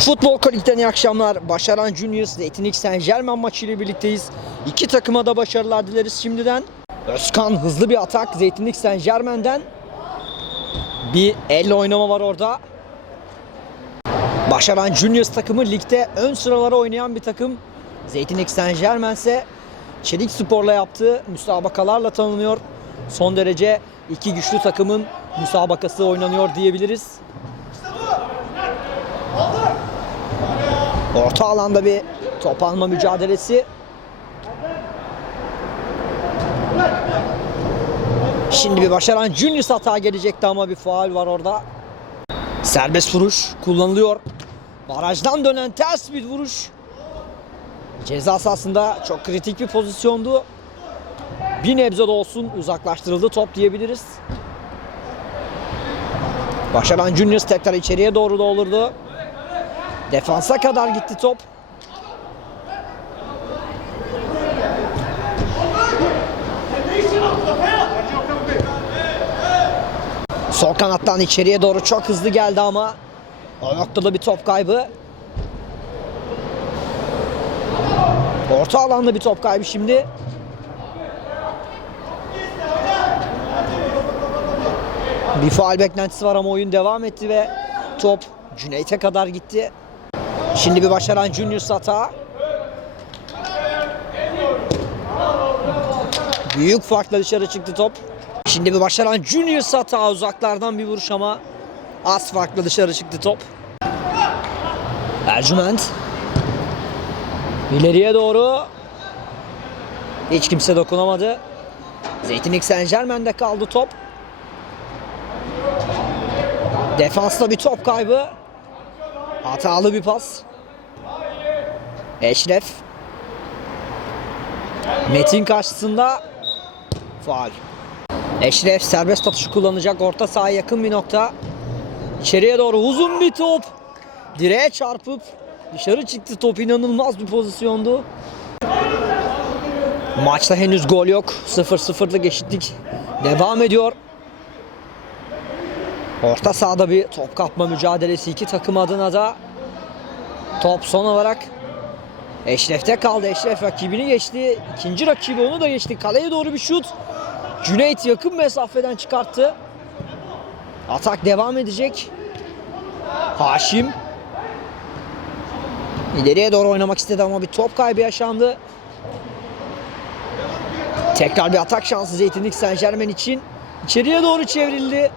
Futbol Kolik'ten iyi akşamlar. Başaran Juniors Zeytinlik Saint Germain maçı ile birlikteyiz. İki takıma da başarılar dileriz şimdiden. Özkan hızlı bir atak Zeytinlik Saint Germain'den. Bir elle oynama var orada. Başaran Juniors takımı ligde ön sıralara oynayan bir takım. Zeytinlik Saint Germain ise Çelik Spor'la yaptığı müsabakalarla tanınıyor. Son derece iki güçlü takımın müsabakası oynanıyor diyebiliriz. Orta alanda bir top alma mücadelesi. Şimdi bir başaran Juniors hata gelecekti ama bir faal var orada. Serbest vuruş kullanılıyor. Barajdan dönen ters bir vuruş. Ceza sahasında çok kritik bir pozisyondu. Bir nebze de olsun uzaklaştırıldı top diyebiliriz. Başaran Juniors tekrar içeriye doğru doldurdu. Defansa kadar gitti top. Sol kanattan içeriye doğru çok hızlı geldi ama o noktada bir top kaybı. Orta alanda bir top kaybı şimdi. Bir faal beklentisi var ama oyun devam etti ve top Cüneyt'e kadar gitti. Şimdi bir başaran Juniors hata. Büyük farkla dışarı çıktı top. Şimdi bir başaran Juniors hata uzaklardan bir vuruş ama az farkla dışarı çıktı top. Ercüment. İleriye doğru. Hiç kimse dokunamadı. Zeytinlik Saint Germain'de kaldı top. Defansta bir top kaybı. Hatalı bir pas. Eşref. Metin karşısında faal. Eşref serbest atışı kullanacak. Orta sahaya yakın bir nokta. İçeriye doğru uzun bir top. Direğe çarpıp dışarı çıktı top. inanılmaz bir pozisyondu. Maçta henüz gol yok. 0-0'lık eşitlik devam ediyor. Orta sahada bir top kapma mücadelesi iki takım adına da top son olarak Eşref'te kaldı. Eşref rakibini geçti. İkinci rakibi onu da geçti. Kaleye doğru bir şut. Cüneyt yakın mesafeden çıkarttı. Atak devam edecek. Haşim ileriye doğru oynamak istedi ama bir top kaybı yaşandı. Tekrar bir atak şansı Zeytinlik Saint Germain için. İçeriye doğru çevrildi.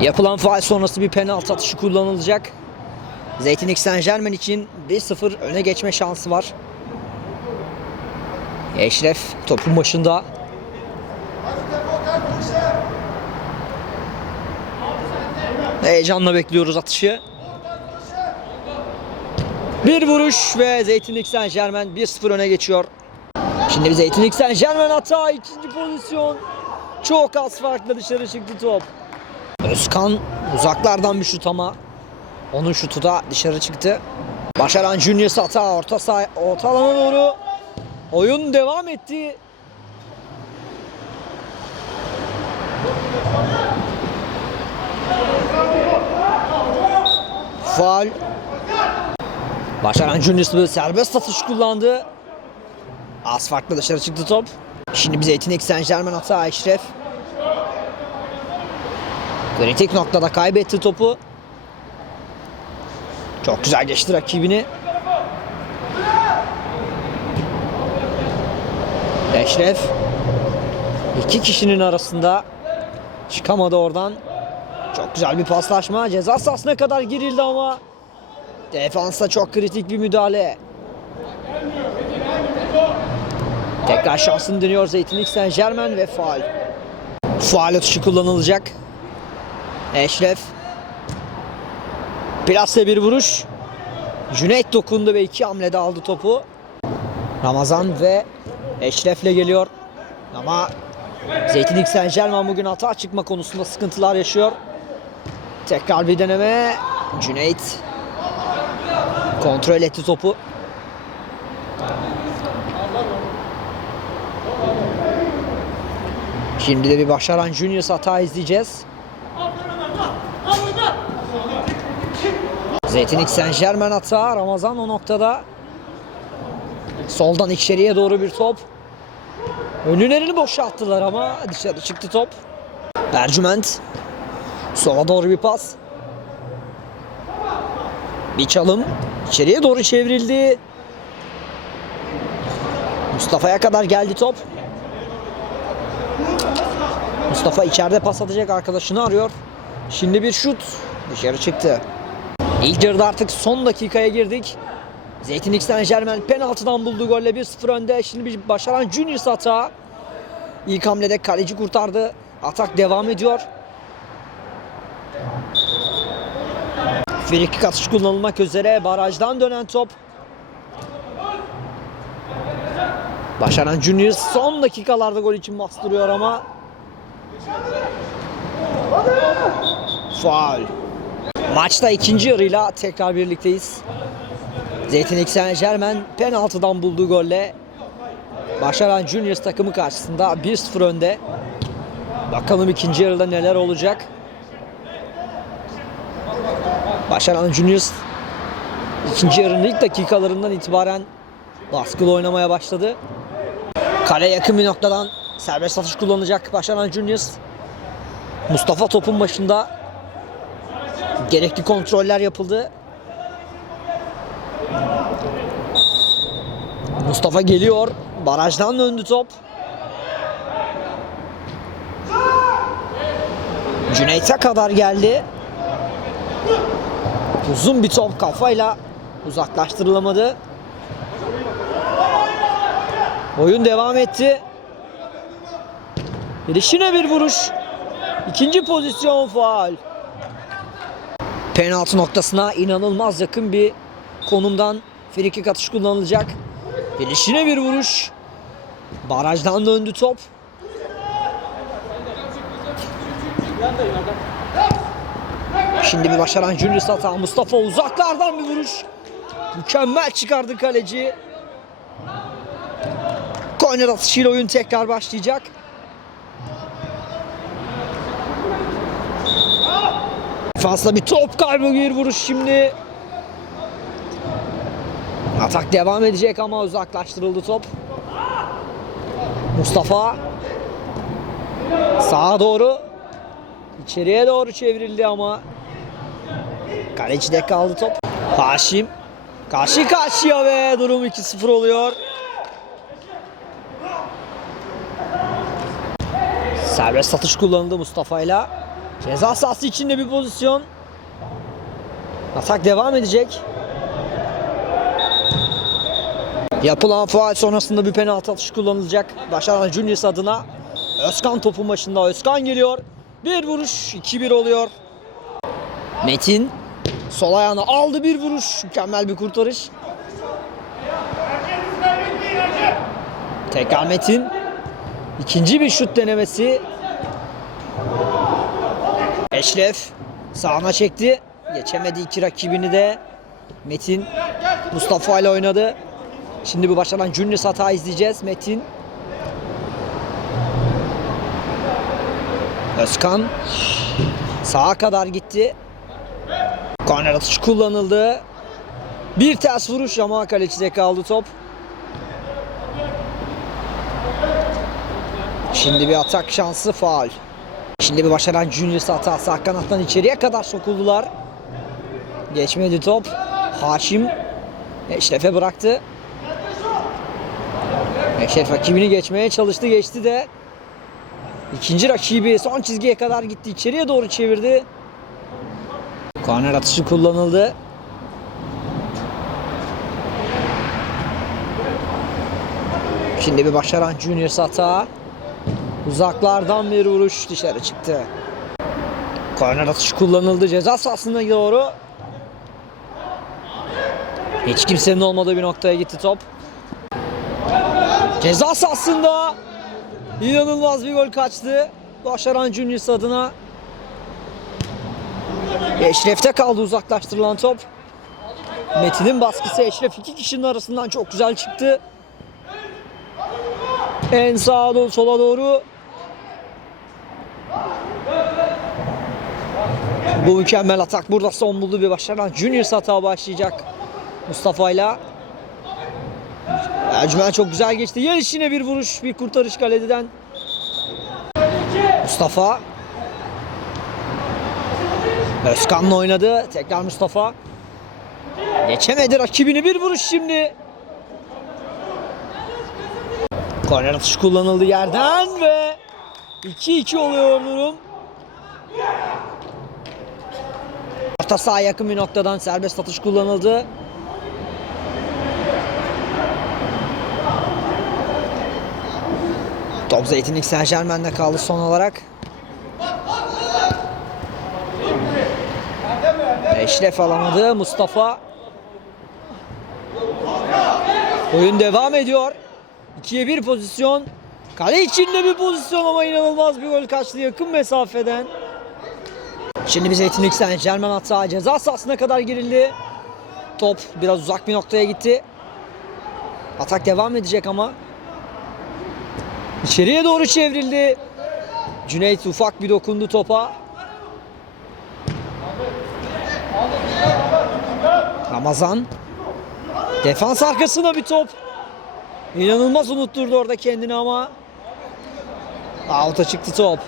Yapılan faal sonrası bir penaltı atışı kullanılacak. Zeytinlik Saint Germain için 1-0 öne geçme şansı var. Eşref topun başında. Heyecanla bekliyoruz atışı. Bir vuruş ve Zeytinlik Saint Germain 1-0 öne geçiyor. Şimdi bir Zeytinlik Saint Germain hata ikinci pozisyon. Çok az farkla dışarı çıktı top. Özkan uzaklardan bir şut ama onun şutu da dışarı çıktı. Başaran Juniors hata orta saha orta alana doğru. Oyun devam etti. Faul. Başaran Juniors bir serbest atış kullandı. Az farklı dışarı çıktı top. Şimdi bize Etinek Saint Germain hata Eşref. Kritik noktada kaybetti topu. Çok güzel geçti rakibini. Eşref iki kişinin arasında çıkamadı oradan. Çok güzel bir paslaşma. Ceza sahasına kadar girildi ama defansa çok kritik bir müdahale. Tekrar şansını deniyor Zeytinlik Saint Germain ve faal. Faal atışı kullanılacak. Eşref. Plase bir vuruş. Cüneyt dokundu ve iki hamlede aldı topu. Ramazan ve Eşref'le geliyor. Ama Zeytinlik Saint Germain bugün hata çıkma konusunda sıkıntılar yaşıyor. Tekrar bir deneme. Cüneyt kontrol etti topu. Şimdi de bir başaran Juniors hata izleyeceğiz. Zeytinlik Saint Germain hata. Ramazan o noktada. Soldan içeriye doğru bir top. Önlerini boşalttılar ama dışarı çıktı top. Ercüment. Sola doğru bir pas. Bir çalım. İçeriye doğru çevrildi. Mustafa'ya kadar geldi top. Mustafa içeride pas atacak arkadaşını arıyor. Şimdi bir şut. Dışarı çıktı. İlk yarıda artık son dakikaya girdik. Zeytinlik Saint Germain penaltıdan bulduğu golle 1-0 önde. Şimdi bir başaran Juniors hata. İlk hamlede kaleci kurtardı. Atak devam ediyor. Frikik atış kullanılmak üzere. Barajdan dönen top. Başaran Juniors son dakikalarda gol için bastırıyor ama Faul. Maçta ikinci yarıyla tekrar birlikteyiz. Zeytinlik Saint Germain penaltıdan bulduğu golle başaran Juniors takımı karşısında 1-0 önde. Bakalım ikinci yarıda neler olacak. Başaran Juniors ikinci yarının ilk dakikalarından itibaren baskılı oynamaya başladı. Kale yakın bir noktadan serbest atış kullanacak Başaran Juniors. Mustafa topun başında gerekli kontroller yapıldı. Mustafa geliyor. Barajdan döndü top. Cüneyt'e kadar geldi. Uzun bir top kafayla uzaklaştırılamadı. Oyun devam etti. Gelişine bir vuruş. İkinci pozisyon faal. Penaltı noktasına inanılmaz yakın bir konumdan frikik atış kullanılacak. Gelişine bir vuruş. Barajdan döndü top. Şimdi bir başaran Juniors hata. Mustafa uzaklardan bir vuruş. Mükemmel çıkardı kaleci. Korner atışıyla oyun tekrar başlayacak. Fazla bir top kaybı bir vuruş şimdi. Atak devam edecek ama uzaklaştırıldı top. Mustafa sağa doğru içeriye doğru çevrildi ama kalecide kaldı top. Haşim karşı karşıya ve durum 2-0 oluyor. Serbest atış kullanıldı Mustafa'yla. Ceza sahası içinde bir pozisyon. Atak devam edecek. Yapılan faal sonrasında bir penaltı atışı kullanılacak. Başaran Juniors adına. Özkan topun başında. Özkan geliyor. Bir vuruş. 2-1 oluyor. Metin sol ayağına aldı bir vuruş. Mükemmel bir kurtarış. Tekrar Metin. İkinci bir şut denemesi. Eşref sağına çekti. Geçemedi iki rakibini de. Metin Mustafa ile oynadı. Şimdi bu başlanan Juniors hata izleyeceğiz. Metin. Özkan sağa kadar gitti. Korner atışı kullanıldı. Bir ters vuruş ama kalecide kaldı top. Şimdi bir atak şansı faal. Şimdi bir başaran Juniors hatası sağ kanattan içeriye kadar sokuldular. Geçmedi top. Haşim Eşref'e bıraktı. Eşref rakibini geçmeye çalıştı geçti de. İkinci rakibi son çizgiye kadar gitti. içeriye doğru çevirdi. Korner atışı kullanıldı. Şimdi bir başaran Juniors hata. Uzaklardan bir vuruş dışarı çıktı. Korner atışı kullanıldı ceza sahasına doğru. Hiç kimsenin olmadığı bir noktaya gitti top. Ceza sahasında inanılmaz bir gol kaçtı. Başaran Juniors adına. Eşref'te kaldı uzaklaştırılan top. Metin'in baskısı Eşref iki kişinin arasından çok güzel çıktı. En sağa doğru sola doğru. Bu mükemmel atak burada son buldu bir başaran. Juniors hata başlayacak Mustafa'yla. Ercüment çok güzel geçti. Yer bir vuruş, bir kurtarış kaleden. Mustafa. Özkan'la oynadı. Tekrar Mustafa. Geçemedi rakibini bir vuruş şimdi. Korner atışı kullanıldı yerden ve 2-2 oluyor durum. Orta saha yakın bir noktadan serbest atış kullanıldı. Top Zeytinlik Saint Germain'de kaldı son olarak. Eşref alamadı Mustafa. Oyun devam ediyor. 2'ye 1 pozisyon. Kale içinde bir pozisyon ama inanılmaz bir gol kaçtı yakın mesafeden. Şimdi bir Zeytinlik Saint Germain hata ceza sahasına kadar girildi. Top biraz uzak bir noktaya gitti. Atak devam edecek ama. İçeriye doğru çevrildi. Cüneyt ufak bir dokundu topa. Ramazan. Defans arkasına bir top. İnanılmaz unutturdu orada kendini ama. Out'a çıktı top.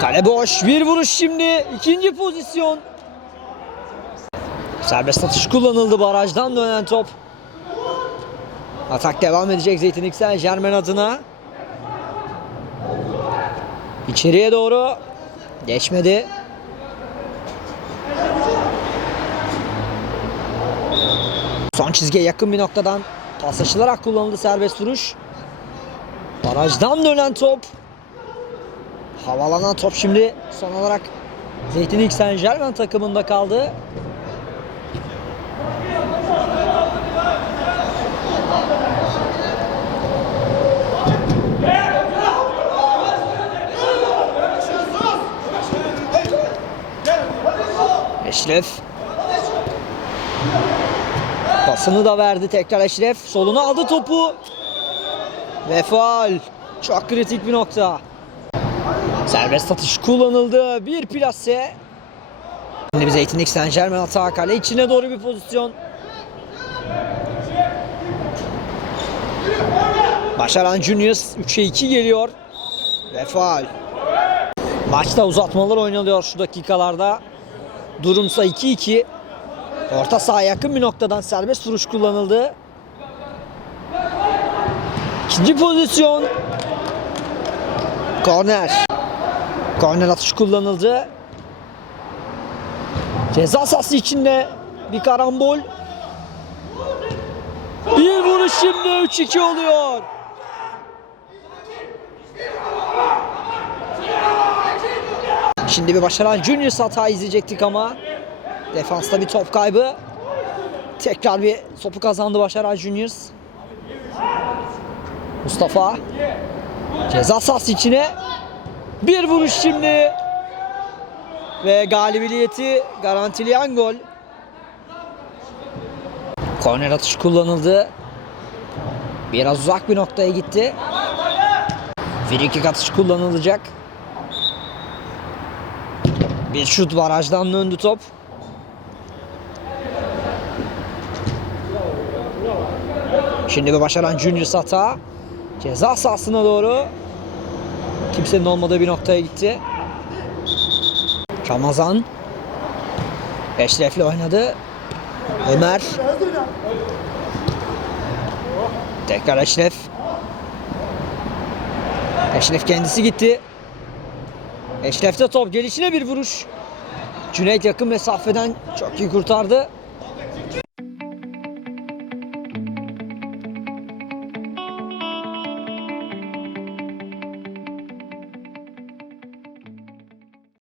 Kale boş. Bir vuruş şimdi. İkinci pozisyon. Serbest atış kullanıldı barajdan dönen top. Atak devam edecek Zeytinlik Saint Germain adına. İçeriye doğru. Geçmedi. Son çizgiye yakın bir noktadan paslaşılarak kullanıldı serbest vuruş. Barajdan dönen top. Havalanan top şimdi son olarak Zeytinlik Saint Germain takımında kaldı. Eşref. Pasını da verdi tekrar Eşref. Soluna aldı topu. Ve faal. Çok kritik bir nokta. Serbest atış kullanıldı. Bir plase. Şimdi bir Zeytinlik Saint Germain hata kale. içine doğru bir pozisyon. Başaran Juniors 3'e 2 geliyor. Ve faal. Maçta uzatmalar oynanıyor şu dakikalarda. Durumsa 2-2. Orta saha yakın bir noktadan serbest vuruş kullanıldı. İkinci pozisyon. Korner. Korner atışı kullanıldı. Ceza sahası içinde bir karambol. Bir vuruş şimdi 3-2 oluyor. Şimdi bir başaran Juniors hata izleyecektik ama defansta bir top kaybı. Tekrar bir topu kazandı başaran Juniors. Mustafa ceza sahası içine bir vuruş şimdi ve galibiyeti garantileyen gol. Korner atışı kullanıldı. Biraz uzak bir noktaya gitti. Frikik atışı kullanılacak. Bir şut barajdan döndü top. Şimdi bir başaran Juniors hata. Ceza sahasına doğru. Kimsenin olmadığı bir noktaya gitti. Ramazan. Eşref'le oynadı. Ömer. Tekrar Eşref. Eşref kendisi gitti. Eşref'te top gelişine bir vuruş. Cüneyt yakın mesafeden çok iyi kurtardı.